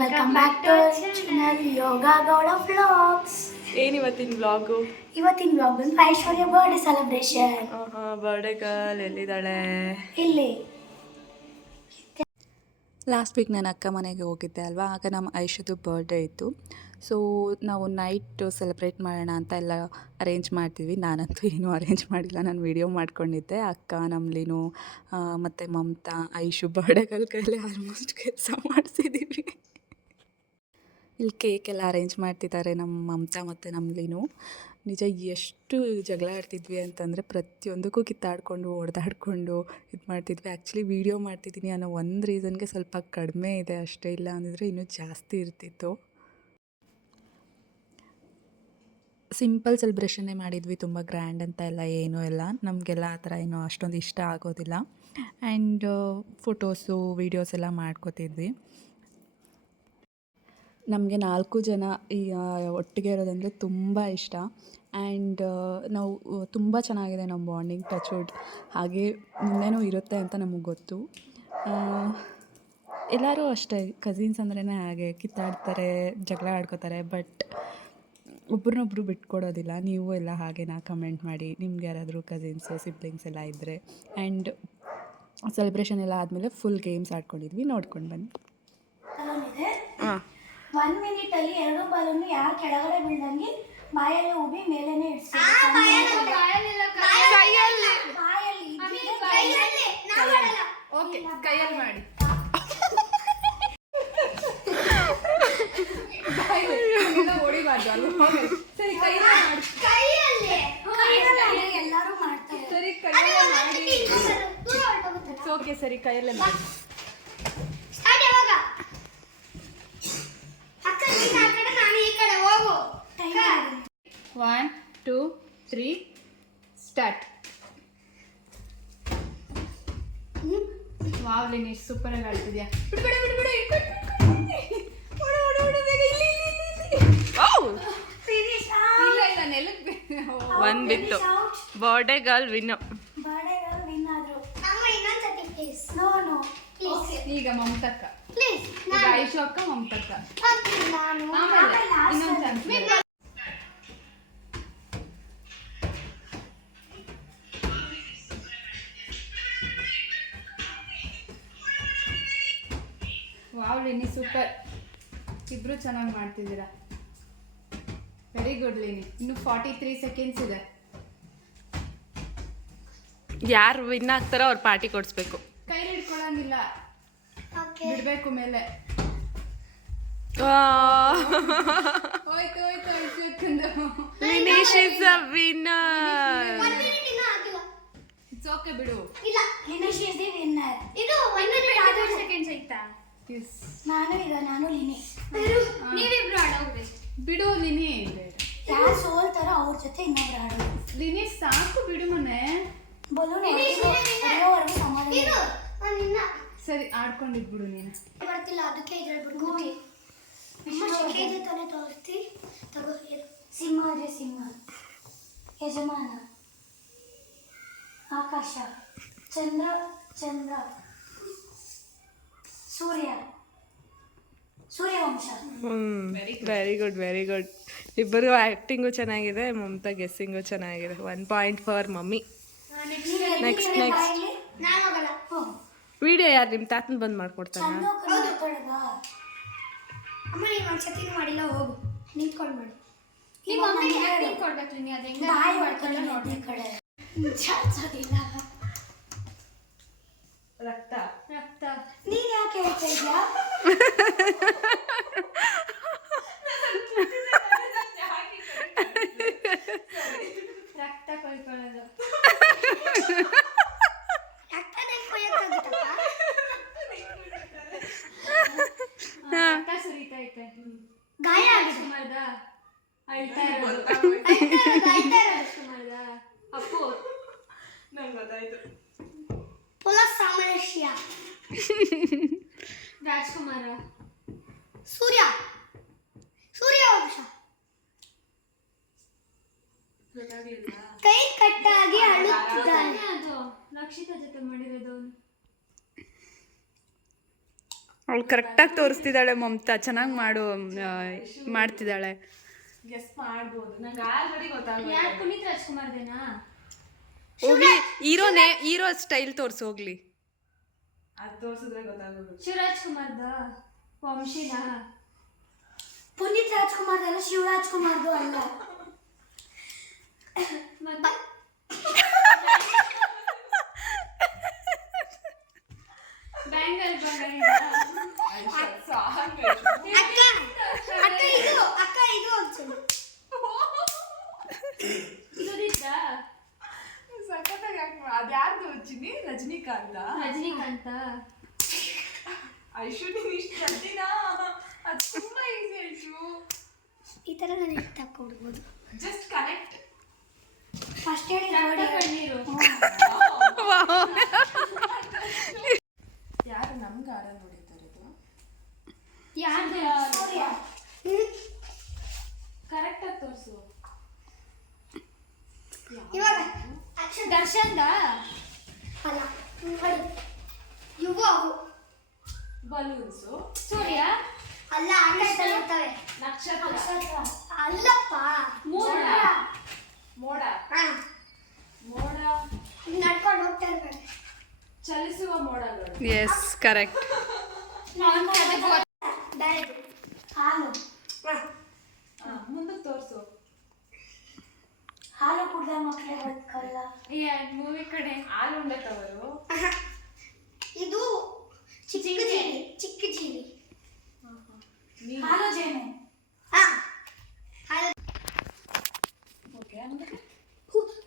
Welcome back to channel Yoga Gowda vlogs. ಏನಿವತ್ತಿನ vlog? ಇವತ್ತಿನ vlog ಬಂದು Aishwarya birthday celebration. Birthday girl ಎಲ್ಲಿದ್ದಾಳೆ? ಇಲ್ಲಿ ಲಾಸ್ಟ್ ವೀಕ್ ನಾನು ಅಕ್ಕ ಮನೆಗೆ ಹೋಗಿದ್ದೆ ಅಲ್ವಾ, ಆಗ ನಮ್ಮ ಐಶುದು ಬರ್ಡೇ ಇತ್ತು. ಸೊ ನಾವು ನೈಟ್ ಸೆಲೆಬ್ರೇಟ್ ಮಾಡೋಣ ಅಂತ ಎಲ್ಲ ಅರೇಂಜ್ ಮಾಡ್ತೀವಿ. ನಾನಂತೂ ಏನೂ ಅರೇಂಜ್ ಮಾಡಿಲ್ಲ, ನಾನು ವೀಡಿಯೋ ಮಾಡ್ಕೊಂಡಿದ್ದೆ. ಅಕ್ಕ, ನಮ್ಲಿನು ಮತ್ತು ಮಮತಾ, ಐಶು ಬರ್ಡೇಗಳ ಕೈಲಿ ಆಲ್ಮೋಸ್ಟ್ ಕೆಲಸ ಮಾಡಿಸಿದ್ದೀವಿ. ಇಲ್ಲಿ ಕೇಕ್ ಎಲ್ಲ ಅರೇಂಜ್ ಮಾಡ್ತಿದ್ದಾರೆ ನಮ್ಮ ಮಮತಾ ಮತ್ತು ನಮ್ಲಿನು. ನಿಜ ಎಷ್ಟು ಜಗಳ ಆಡ್ತಿದ್ವಿ ಅಂತಂದರೆ ಪ್ರತಿಯೊಂದಕ್ಕೂ ಕಿತ್ತಾಡಿಕೊಂಡು ಹೊಡೆದಾಡ್ಕೊಂಡು ಇದು ಮಾಡ್ತಿದ್ವಿ. ಆ್ಯಕ್ಚುಲಿ ವೀಡಿಯೋ ಮಾಡ್ತಿದ್ದೀನಿ ಅನ್ನೋ ಒಂದು ರೀಸನ್ಗೆ ಸ್ವಲ್ಪ ಕಡಿಮೆ ಇದೆ ಅಷ್ಟೇ, ಇಲ್ಲ ಅಂದಿದ್ರೆ ಇನ್ನೂ ಜಾಸ್ತಿ ಇರ್ತಿತ್ತು. ಸಿಂಪಲ್ ಸೆಲೆಬ್ರೇಷನ್ನೇ ಮಾಡಿದ್ವಿ, ತುಂಬ ಗ್ರ್ಯಾಂಡ್ ಅಂತ ಎಲ್ಲ ಏನೂ ಇಲ್ಲ. ನಮಗೆಲ್ಲ ಆ ಥರ ಏನೋ ಅಷ್ಟೊಂದು ಇಷ್ಟ ಆಗೋದಿಲ್ಲ. ಆ್ಯಂಡ್ ಫೋಟೋಸು ವೀಡಿಯೋಸ್ ಎಲ್ಲ ಮಾಡ್ಕೋತಿದ್ವಿ. ನಮಗೆ 4 ಜನ ಈ ಒಟ್ಟಿಗೆ ಇರೋದಂದರೆ ತುಂಬ ಇಷ್ಟ. ಆ್ಯಂಡ್ ನಾವು ತುಂಬ ಚೆನ್ನಾಗಿದೆ ನಮ್ಮ ಬಾಂಡಿಂಗ್, ಟಚ್ ವುಡ್. ಹಾಗೆ ಮುಂದೆನೂ ಇರುತ್ತೆ ಅಂತ ನಮಗೆ ಗೊತ್ತು. ಎಲ್ಲರೂ ಅಷ್ಟೇ, ಕಸಿನ್ಸ್ ಅಂದ್ರೇ ಹಾಗೆ ಕಿತ್ತಾಡ್ತಾರೆ, ಜಗಳ ಆಡ್ಕೋತಾರೆ, ಬಟ್ ಒಬ್ರನ್ನೊಬ್ರು ಬಿಟ್ಕೊಡೋದಿಲ್ಲ. ನೀವು ಎಲ್ಲ ಹಾಗೇನಾ? ಕಮೆಂಟ್ ಮಾಡಿ, ನಿಮ್ಗೆ ಯಾರಾದರೂ ಕಸಿನ್ಸು ಸಿಬ್ಲಿಂಗ್ಸ್ ಎಲ್ಲ ಇದ್ದರೆ. ಆ್ಯಂಡ್ ಸೆಲೆಬ್ರೇಷನ್ ಎಲ್ಲ ಆದಮೇಲೆ ಫುಲ್ ಗೇಮ್ಸ್ ಆಡ್ಕೊಂಡಿದ್ವಿ, ನೋಡ್ಕೊಂಡು ಬನ್ನಿ. ಹಾಂ, 1 ಮಿನಿಟಲ್ಲಿ 2 ಬಲೂನ್ ಯಾರು ಕೆಳಗಡೆ ಬೀಳ್ದಂಗೆ ಬಾಯಲ್ಲಿ ಉಬ್ಬಿ ಮೇಲೇನೆ ಓಕೆ, ಕೈಯಲ್ಲಿ ಮಾಡಿ. ಹೊಡಿಬಾರ್ದು ಅಲ್ವಾ? ಸರಿ, ಎಲ್ಲರೂ ಮಾಡ್ತಾರೆ. ಸರಿ, ಕೈಯಲ್ಲೇ ಮಾಡಿ. ಓಕೆ, ಸರಿ, ಕೈಯಲ್ಲೇ ಮಾಡಿ. 1 2 3 ಸ್ಟಾರ್ಟ್. ವಾವ್ ಲಿನಿ, ಸೂಪರ್ ಆಗಿ ಆಡ್ತಿದ್ಯಾ. ಬಿಡ್ಬೇಡ ಬಿಡ್ಬೇಡ, ಇಲ್ಲ ನೆಲಕ್ಕೆ ಒಂದು ಬಿತ್ತು. Birthday girl win. Birthday girl win ಆದ್ರು. ನೋ ನೋ ಈಗ ಮಮತಕ್ಕ, ಈಗ ಐಶು ಅಕ್ಕ, ಮಮತಕ್ಕ. ಆಮೇಲೆ ಇನ್ನೊಂದು ಚಾನ್ಸ್. Wow ಲಿನಿ, super. ಇಬ್ರು ಚೆನ್ನಾಗಿ ಮಾಡ್ತಿದ್ದೀರಾ. Very good Lini. ಇನ್ನು 43 ಸೆಕೆಂಡ್ಸ್ ಇದೆ. ಯಾರು ವಿನ್ ಆಗ್ತಾರೋ ಅವ್ರು ಪಾರ್ಟಿ ಕೊಡಿಸ್ಬೇಕು. ಕೈಲಿ ಇಟ್ಕೊಳ್ಳಂಗಿಲ್ಲ, ಬಿಡ್ಬೇಕು ಮೇಲೆ. ಹೋಯ್ತು ಹೋಯ್ತು, Vinesh is a winner. It's okay, ಬಿಡು. ಲಿನೇಶ್ ಇಸ್ ದಿ ವಿನ್ನರ್. ಇದು 1 ಮಿನಿಟ್ 20 ಸೆಕೆಂಡ್ಸ್ ಆಯ್ತಾ? ನಾನು ಲಿನಿ. ನೀವಿಬ್ರು ಆಡೋಗ್ಬೇಕು. ಬಿಡು ಲಿನಿ. ಯಾರು ಸೋಲ್ತಾರೋ ಅವ್ರ ಜೊತೆ ಇನ್ನೊಬ್ರು ಆಡೋದು. ಲಿನಿ ಸಾಕು, ಬಿಡು ಮೊನ್ನೆ. ಬಲೂನ್ ಸರಿ, ಆಡ್ಕೊಂಡಿದ್ಬಿಡು ನೀನು. ಬರ್ತಿಲ್ಲ, ಅದಕ್ಕೆ ಇದ್ರಲ್ಲಿ ಬಿಡ್ಕೋತಿ. ಶೆಕೆ ಇದೆ ತಾನೇ, ತೋರಿಸ್ತಿ ತಗೋ. ಸಿಂಹ ಇದೆ, Simha. Yajamana, Aakash, Chandra, Chandra, Surya, Suryavamsha. Very good, very good. ಇಬ್ಬರು ಆ್ಯಕ್ಟಿಂಗು ಚೆನ್ನಾಗಿದೆ, ಮಮತಾ ಗೆಸ್ಸಿಂಗು ಚೆನ್ನಾಗಿದೆ. 1 ಪಾಯಿಂಟ್ ಫಾರ್ ಮಮ್ಮಿ. ನೆಕ್ಸ್ಟ್ ನಾನು ಹೋಗಲ್ಲ. ವಿಡಿಯೋ ಯಾರು ನಿಮ್ಮ ತಾತನ ಬಂದು ಮಾಡ್ಕೊಡ್ತಾನೆ? ಅಮ್ಮ ನೀನು ಒಂದ್ಸತಿನೂ ಮಾಡಿಲ್ಲ, ಹೋಗು ನಿಂತ್ಕೊಂಡು ಮಾಡಿ. ನಿಮ್ಮ ಮಮ್ಮಿಗೆ ಆ್ಯಕ್ಟಿಂಗ್ ಕೊಡ್ಬೇಕು ನೀನು. ಅದು ಹೆಂಗೆ ಬಾಯಿ ಮಾಡ್ಕೊಂಡು ನೋಡಿ ಕಡೆ ಚಾಚೋದಿಲ್ಲ. ರಕ್ತ ರಕ್ತ. ನೀನ್ ಯಾಕೆ ಹೇಳ್ತಾ ಇದ್ಯಾ? ರಕ್ತ ಕೊಯ್ಕೊಳ್ಳೋದು. ರಕ್ತ ಕೊಯ್ಯಕ್ಕಾಗುತ್ತಪ್ಪ. ರಕ್ತ ಸುರಿತೈತೆ. ಗಾಯ ಆಗಿದೆ. ಸುಮಾರ್ದ ಅಳ್ತಾ ಇರೋದು. ಸುಮಾರ್ದ ಅಪ್ಪು. ನಂಗೆ ಗೊತ್ತಾಯ್ತು. ಪೊಲೀಸ್ ಸಾಮರಸ್ಯ. ರಾಜ್ಕುಮಾರ. ಸೂರ್ಯ, ಸೂರ್ಯವಂಶ. ಕೈ ಕಟ್ಟಾಗಿ ಅಳುತ್ತಿದ್ದಾನೆ. ಅದು ರಕ್ಷಿತಾ ಜೊತೆ ಮಾಡಿರೋದು. ಅವಳು ಕರೆಕ್ಟಾಗಿ ತೋರಿಸ್ತಿದ್ದಾಳೆ ಮಮತಾ, ಚೆನ್ನಾಗಿ ಮಾಡ್ತಿದ್ದಾಳೆ. ಗೆಸ್ ಮಾಡ್ಬೋದು, ನಂಗೆ ಆಲ್ರೆಡಿ ಗೊತ್ತಾಗ. ಯಾರು ಪುನೀತ್ ರಾಜ್ಕುಮಾರ್ದೇನಾ? ಹೋಗ್ಲಿ, ಹೀರೋ ಸ್ಟೈಲ್ ತೋರಿಸು ಹೋಗ್ಲಿ. ಅದು ತೋರಿಸಿದ್ರೆ ಗೊತ್ತಾಗೋದು. ಶಿವರಾಜ್ ಕುಮಾರ್ದ ವಂಶಿನಾ? ಪುನೀತ್ ರಾಜ್ಕುಮಾರ್ ಅಲ್ಲ, ಶಿವರಾಜ್ ಕುಮಾರ್ದು ಅಲ್ಲ. ಮತ್ತೆ ಬ್ಯಾಂಗಲ್ ಅಕ್ಕ ಇದು ಒಂದ್ಸಲ ಸಖತ್ತಾಗಿ ಅದ್ಯಾರ್ದು ಚಿನ್ನಿ? ರಜನಿಕಾಂತ. ಐಶು ನೀನು ಇಷ್ಟು ರಜನಿನ? ಅದು ತುಂಬಾ ಈಸಿ ಐಶು. ಈ ತರ ನಾನು ಎಷ್ಟು ಹಾಕೊಡ್ಬೋದು. Just connect. ಫಸ್ಟ್ ಹೇಳಿ ಕಣ್ಣೀರು. ಯಾರು ನಮ್ಗೆ ಆರ ನೋಡಿದ್ದಾರದು? ಯಾರ್ದು? ಕರೆಕ್ಟಾಗಿ ತೋರಿಸು. ಇವಾಗ ದರ್ಶನ್ದ ಅಲ್ಲ, ಇವು ಅವು ಬಲೂನ್ಸು. ಸೂರ್ಯ ಅಲ್ಲ, ಆಕಾಶದಲ್ಲಿ ಇರ್ತವೆ. ನಕ್ಷತ್ರ. ಅಲ್ಲಪ್ಪ, ಮೋಡ. ಮೋಡ. ಹಾ, ಮೋಡ. ನಡ್ಕೊಂಡು ಹೋಗ್ತಾ ಇರ್ತಾರೆ. ಚಲಿಸುವ ಮೋಡಗಳು. Yes, correct. ಹಾಲು. ಮುಂದಕ್ಕೆ ತೋರಿಸು. ಹಾಲು ಕುಡ್ದ ಮಕ್ಕಳೇ ಬದುಕಲ್ಲ. ಮೂವಿ ಕಡೆ ಹಾಲು ಉಂಡೆ ತವರು. ಇದು ಚಿಕ್ಕ ಜೀನಿ. ಹಾಲು ಜೇನು. ಹಾ, ಹಾಲು. ಓಕೆ, ಆಮೇಲೆ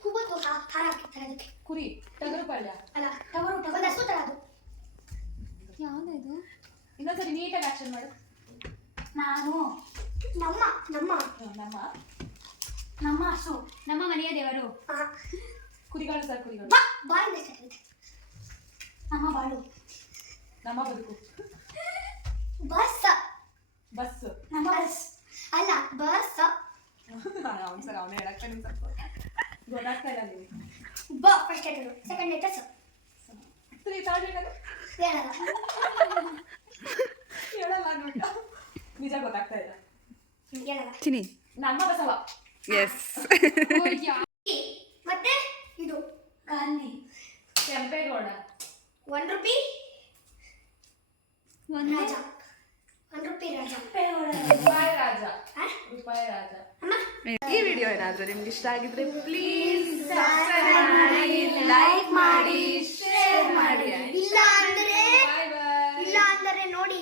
ಹೂವತ್ತು ಹಾರ ಹಾಕಿರ್ತಾರೆ ಅದಕ್ಕೆ. ಕುರಿ, ಟಗರು ಪಲ್ಯ. ಅಲ್ಲ, ಟಗರು ಹಸು ತರ ಅದು. ಯಾವ್ದು ಇದು? ಇನ್ನೊಂದ್ಸರಿ ನೀಟಾಗಿ ಆಕ್ಷನ್ ಮಾಡು. ನಾನು ನಮ್ಮ ಹಸು. ನಮ್ಮ ಮನೆಯ ದೇವರು. ಕುರಿಗಳು ಸರ್, ಕುರಿಗಳು. ಬಾಳಿಂದ ನಮ್ಮ ಬಾಳು. ನಮ್ಮ ಬದುಕು. ಬಸ್. ನಮ್ಮ ಬಸ್ ಅಲ್ಲ, ಬಸ್. ಅವ್ನು ಸರ್ ಅವನೇ ಹೇಳಕ್ಕೆ ನಿಮ್ಗೆ ಸ್ವಲ್ಪ ಗೊತ್ತಾಗ್ತಾ ಇಲ್ಲ. ನೀವು first letter, second letter third letter ಹೇಳಲ್ಲ ಅಂದ್ಬಿಟ್ಟು ನಿಜ ಗೊತ್ತಾಗ್ತಾ ಇಲ್ಲ. ಚಿನಿ. ನಮ್ಮ ಬಸವ. ಎಸ್. ಮತ್ತೆ ಇದು ಗಾಂಧಿ. ಕೆಂಪೇಗೌಡ. 1 ರೂಪಾಯಿ ರಾಜ. 1 ರೂಪಾಯಿ ರಾಜ. ರೂಪಾಯಿ ರಾಜ. ರೂಪಾಯಿ ರಾಜ. ಈ ವಿಡಿಯೋ ಏನಾದರೂ ನಿಮ್ಗೆ ಇಷ್ಟ ಆಗಿದ್ರೆ ಪ್ಲೀಸ್ ಸಬ್ಸ್ಕ್ರೈಬ್ ಮಾಡಿ, ಲೈಕ್ ಮಾಡಿ, ಶೇರ್ ಮಾಡಿ. ಇಲ್ಲ ಅಂದ್ರೆ ನೋಡಿ.